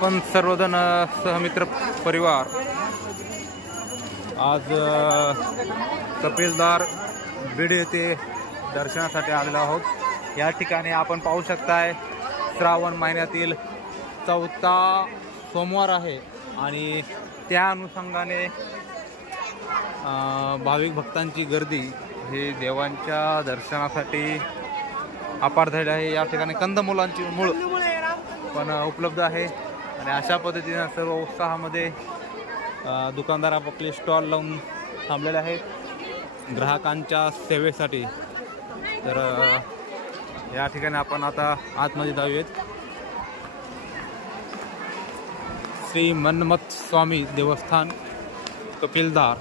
पण सर्वजण सहमित्र परिवार आज कपिलदार बीड येथे दर्शनासाठी आलेलो आहोत। या ठिकाणी आपण पाहू शकताय श्रावण महिन्यातील 4था सोमवार आहे आणि त्या अनुषंगाने भाविक भक्तांची गर्दी हे देवांच्या दर्शनासाठी अपार झाली आहे। या ठिकाणी कंदमुलांची मूळ पण उपलब्ध आहे आणि अशा पद्धतीने सर्व उत्साहामध्ये दुकानदार आपले स्टॉल लावून थांबलेले आहेत ग्राहकांच्या सेवेसाठी। तर या ठिकाणी आपण आता आतमध्ये जाऊयात। श्री मन्मथ स्वामी देवस्थान कपिलदार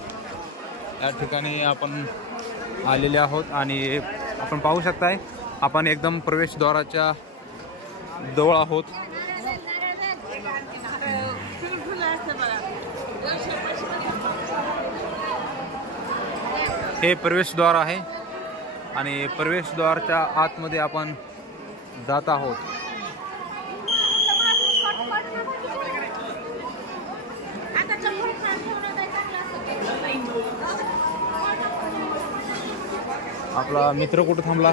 या ठिकाणी आपण आलेले आहोत आणि आपण पाहू शकताय आपण एकदम प्रवेशद्वाराच्या जवळ आहोत। हे प्रवेशद्वार आहे आणि प्रवेशद्वारच्या आतमध्ये आपण जात आहोत। आपला मित्र कुठे थांबला?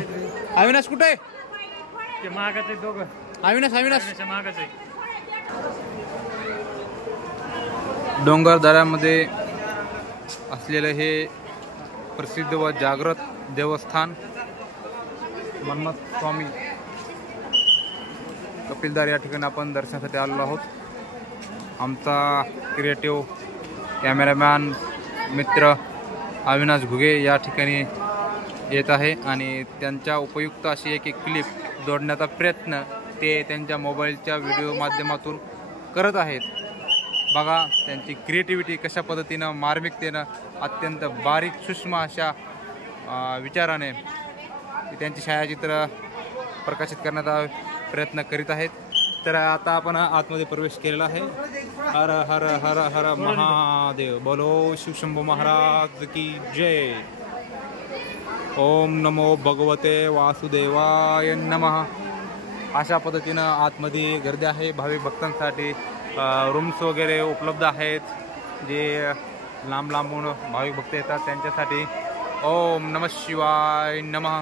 अविनाश कुठे? ते मागच आहे दोघं। अविनाश मागच आहे। डोंगर दऱ्यामध्ये असलेले हे प्रसिद्ध व जागृत देवस्थान मन्मथ स्वामी कपिलदार या ठिकाणी आपण दर्शनासाठी आलेलो आहोत। आमचा क्रिएटिव्ह कॅमेरामॅन मित्र अविनाश घुगे या ठिकाणी येत आहे आणि त्यांच्या उपयुक्त अशी एक क्लिप जोडण्याचा प्रयत्न ते त्यांच्या मोबाईलच्या व्हिडिओ माध्यमातून करत आहेत। बघा त्यांची क्रिएटिव्हिटी कशा पद्धतीनं मार्मिकतेनं अत्यंत बारीक सूक्ष्म अशा विचाराने त्यांची छायाचित्र प्रकाशित करण्याचा प्रयत्न करीत आहेत। तर आता आपण आतमध्ये प्रवेश केलेला आहे। हर हर हर हर महादेव, बोलो शिवशंभो महाराज की जय। ओम नमो भगवते वासुदेवाय नमः। अशा पद्धतीनं आतमध्ये गर्दी आहे। भाविक भक्तांसाठी रूम्स वगैरे उपलब्ध आहेत जे लांब लांबून भाविक भक्त येतात त्यांच्यासाठी। ओम नमः शिवाय नमः।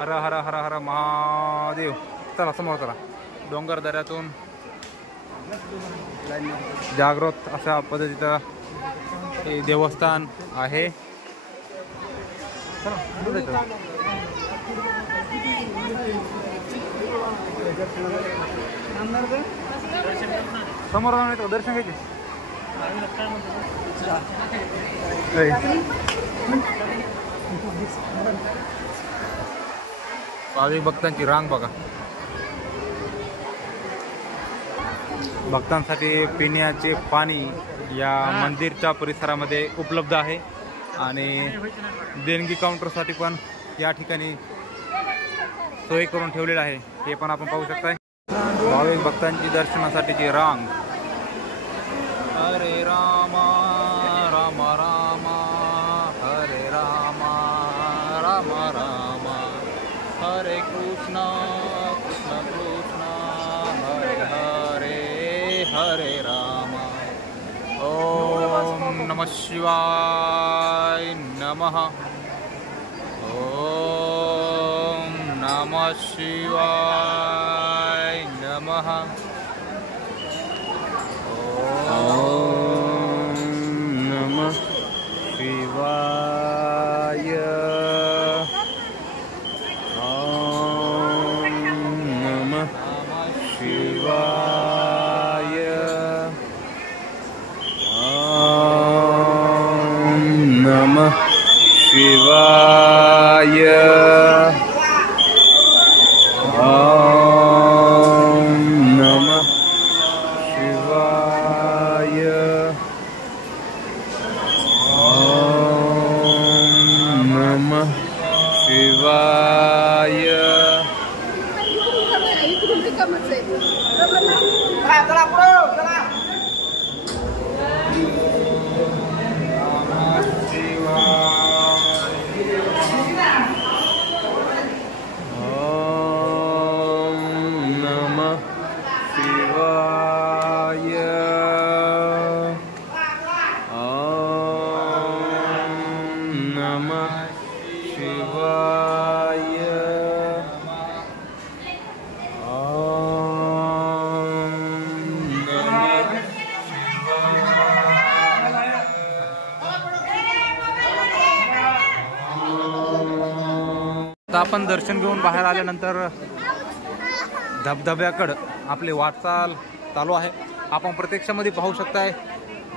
हर हर हर हर महादेव। चला समोर चला। डोंगर दऱ्यातून जागृत अशा पद्धतीचं हे देवस्थान आहे। समोर जाऊन येतो दर्शन घ्यायचे। भाविक भक्तांची रांग बघा। भक्तांसाठी पिण्याचे पाणी या मंदिरच्या परिसरामध्ये उपलब्ध आहे आणि देणगी काउंटरसाठी पण या ठिकाणी सोय करून ठेवलेलं आहे। हे पण आपण पाहू शकताय। भाविक भक्तांची दर्शनासाठीची रांग। हरे राम राम राम हरे राम राम राम हरे कृष्ण कृष्ण कृष्ण हरे हरे हरे राम। ओम नमः शिवाय नमः। ओम नमः शिवाय नमः। ओम नमः शिवाय। ओम नमः शिवाय। ओम नमः शिवाय। ओम नमः आपण दर्शन घेऊन बाहेर आल्यानंतर धबधब्याकडं आपली वाटचाल चालू आहे. आपण प्रत्यक्षामध्ये पाहू शकताय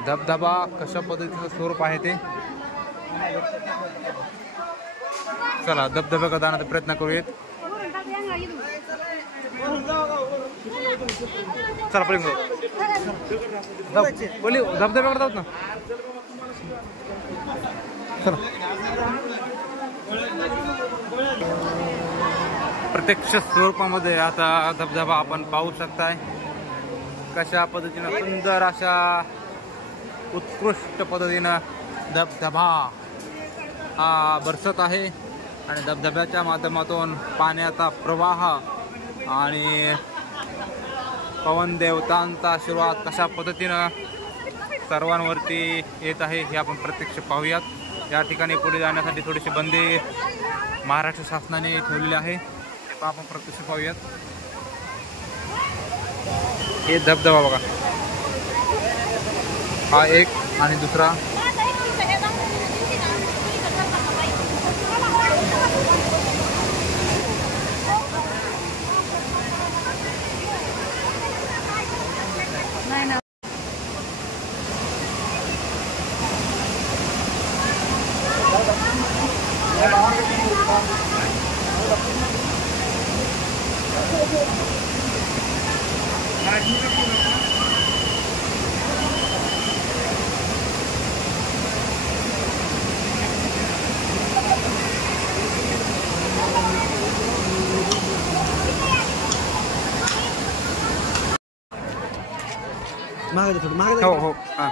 धबधबा कशा पद्धतीचं स्वरूप आहे ते. चला धबधब्याकडे जाण्याचा प्रयत्न करूयात. चला पहिले धबधब्याकडे जाऊत ना. चला प्रत्यक्ष स्वरूपामध्ये आता धबधबा आपण पाहू शकताय. कशा पद्धतीनं सुंदर अशा उत्कृष्ट पद्धतीनं धबधबा हा बरसत आहे आणि धबधब्याच्या माध्यमातून पाण्याचा प्रवाह आणि पवन देवतांचा आशीर्वाद कशा पद्धतीनं सर्वांवरती येत आहे हे आपण प्रत्यक्ष पाहूयात. या ठिकाणी पुढे जाण्यासाठी थोडीशी बंदी महाराष्ट्र शासनाने ठेवलेली आहे. आपण प्रत्यक्ष पाहूयात. हे धबधबा बघा, हा एक आणि दुसरा. हो हो हां.